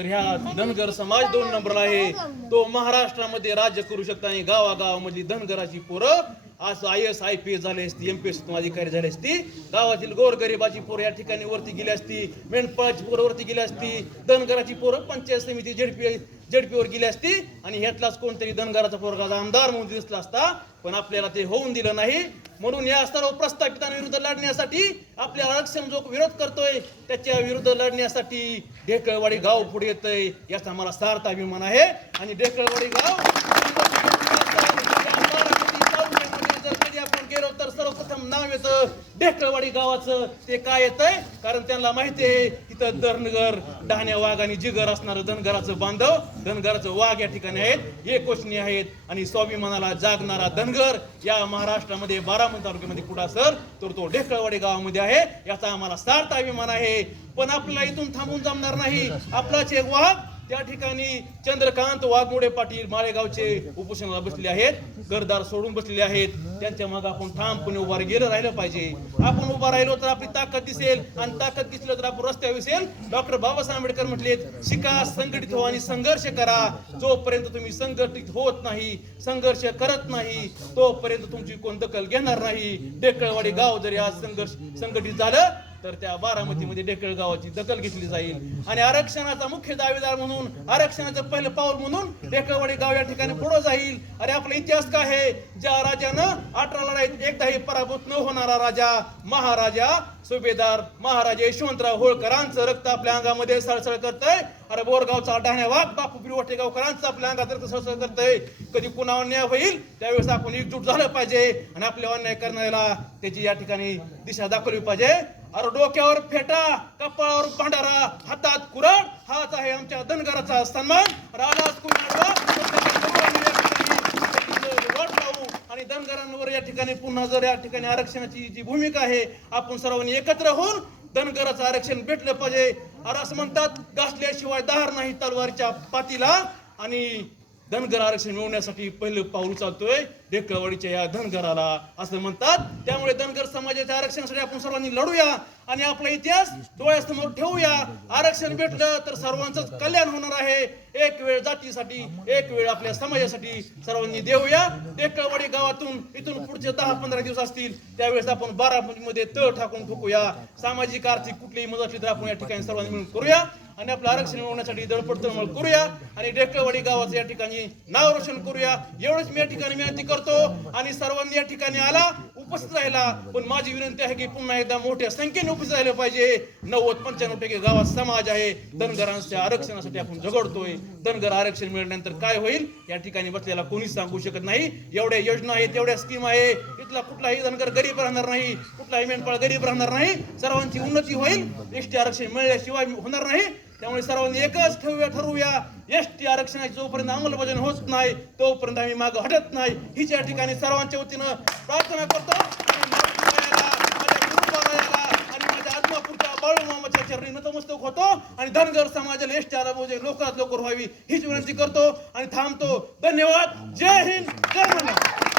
तर ह्या धनगर समाज 2 नंबरला आहे. तो महाराष्ट्रामध्ये राज्य करू शकता आणि गावागावामधली धनगराची पोरं आज IAS IPS झाले असती, MPS अधिकारी झाले असती, गावातील गोरगरिबाची पोरं या ठिकाणी वरती गेली असती, मेंढपाळाची पोरं वरती गेली असती, धनगराची पोरं पंचायत समिती झेडपीवर गेली असती आणि ह्यातलाच कोणतरी धनगराचा पोरगा आमदार म्हणून दिसला असता. पण आपल्याला ते होऊन दिलं नाही. म्हणून या सर्व प्रस्थापितांविरुद्ध लढण्यासाठी आपल्या आरक्षण जो विरोध करतोय त्याच्या विरुद्ध लढण्यासाठी ढेकळवाडी गाव पुढे येतंय. याचा मला सार्थ अभिमान आहे. आणि ढेकळवाडी गाव आपण गेलो तर सर्वप्रथम नाव येतं ढेकळवाडी गावाचं. ते काय येतंय? कारण त्यांना माहिती आहे इथं धनगर, डहाण्या, वाघ आणि जिगर असणारं धनगराचं बांधव, धनगराचं वाघ या ठिकाणी आहेत, एकवचनी आहेत. आणि स्वाभिमानाला जागणारा धनगर या महाराष्ट्रामध्ये 12 तालुक्यामध्ये कुठं असेल तर तो ढेकळवाडी गावामध्ये आहे. याचा आम्हाला सार्थ अभिमान आहे. पण आपल्याला इथून थांबून जमणार नाही. आपलाच एक वाघ त्या ठिकाणी चंद्रकांत वाघमोडे पाटील माळेगावचे उपोषणाला बसले आहेत, घरदार सोडून बसलेले आहेत. त्यांच्या मागे आपण ठामपणे उभा राहिलं पाहिजे. आपण उभा राहिलो तर आपली ताकद दिसेल आणि ताकद दिसलं तर आपण रस्त्यावर दिसेल. डॉक्टर बाबासाहेब आंबेडकर म्हटलेत, शिका, संघटित हो आणि संघर्ष करा. जोपर्यंत तुम्ही संघटित होत नाही, संघर्ष करत नाही, तोपर्यंत तुमची कोण दखल घेणार नाही. ढेकळवाडी गाव जरी आज संघटित झालं तर त्या बारामतीमध्ये ढेकळ गावाची दखल घेतली जाईल. आणि आरक्षणाचा मुख्य दावेदार म्हणून, आरक्षणाचं पहिलं पाऊल म्हणून ढेकळवाडी गाव या ठिकाणी पुढे जाईल. अरे आपला इतिहास काय आहे? ज्या राजानं 18 लढाईत एकदाही पराभूत न होणारा राजा, महाराजा सुभेदार महाराजा यशवंतराव होळकरांचं रक्त आपल्या अंगामध्ये सळसळ करतंय. अरे बोरगावचा डहाण्या वाघ बापू बिरवटेगावकरांचं आपल्या अंगात रक्त सळसळ करतंय. कधी पुन्हा अन्याय होईल त्यावेळेस आपण एकजूट झालं पाहिजे आणि आपल्या अन्याय करण्याला त्याची या ठिकाणी दिशा दाखवली पाहिजे. अरे डोक्यावर फेटा, कपाळावर भांडारा, हातात कुऱ्हाड, हाच आहे आमच्या धनगराचा सन्मान. आणि धनगरांवर या ठिकाणी पुन्हा जर या ठिकाणी आरक्षणाची जी भूमिका आहे, आपण सर्वांनी एकत्र होऊन धनगराचं आरक्षण भेटलं पाहिजे. अरे असं म्हणतात, घासल्याशिवाय दार नाही तलवारीच्या पातीला. आणि धनगर आरक्षण मिळवण्यासाठी पहिलं पाऊल चालतोय ढेकळवाडीच्या या धनगराला असं म्हणतात. त्यामुळे धनगर समाजाच्या आरक्षणासाठी आपण सर्वांनी लढूया आणि आपला इतिहास डोळ्यासमोर ठेवूया. आरक्षण भेटलं तर सर्वांचंच कल्याण होणार आहे. एक वेळ जातीसाठी, एक वेळ आपल्या समाजासाठी सर्वांनी देऊया. ढेकळवाडी गावातून इथून पुढचे 10-15 दिवस असतील त्यावेळेस आपण बारामतीमध्ये तळ टाकून ठोकूया. सामाजिक आर्थिक कुठलीही मदत तर आपण या ठिकाणी सर्वांनी मिळून करूया आणि आपलं आरक्षण मिळवण्यासाठी धडपड करूया आणि ढेकळवाडी गावाचं या ठिकाणी नाव रोशन करूया. एवढंच मी या ठिकाणी विनंती करतो. आणि सर्वांनी या ठिकाणी आला, उपस्थित राहिला. पण माझी विनंती आहे की पुन्हा एकदा मोठ्या संख्येने उपस्थित राहिलं पाहिजे. 90-95% गावात समाज आहे. धनगरांच्या आरक्षणासाठी आपण झगडतोय. धनगर आरक्षण मिळाल्यानंतर काय होईल या ठिकाणी बसलेला कोणीच सांगू शकत नाही. एवढ्या योजना आहेत, एवढ्या स्कीम आहे, इथला कुठलाही धनगर गरीब राहणार नाही, कुठलाही मेंढपाळ गरीब राहणार नाही. सर्वांची उन्नती होईल. एसटी आरक्षण मिळाल्याशिवाय होणार नाही. त्यामुळे सर्वांनी एकच ठरवूया, एसटी आरक्षणाची जोपर्यंत अंमलबजावणी होत नाही तोपर्यंत आम्ही मागे हटत नाही. हीच या ठिकाणी सर्वांच्या वतीनं प्रार्थना करतो. आणि माझ्या आत्मापूरच्या बाळूमामाच्या चरणी नतमस्तक होतो आणि धनगर समाजाला एसटी आरक्षण लवकरात लवकर व्हावी हीच विनंती करतो आणि थांबतो. धन्यवाद. जय हिंद, जय महाराष्ट्र.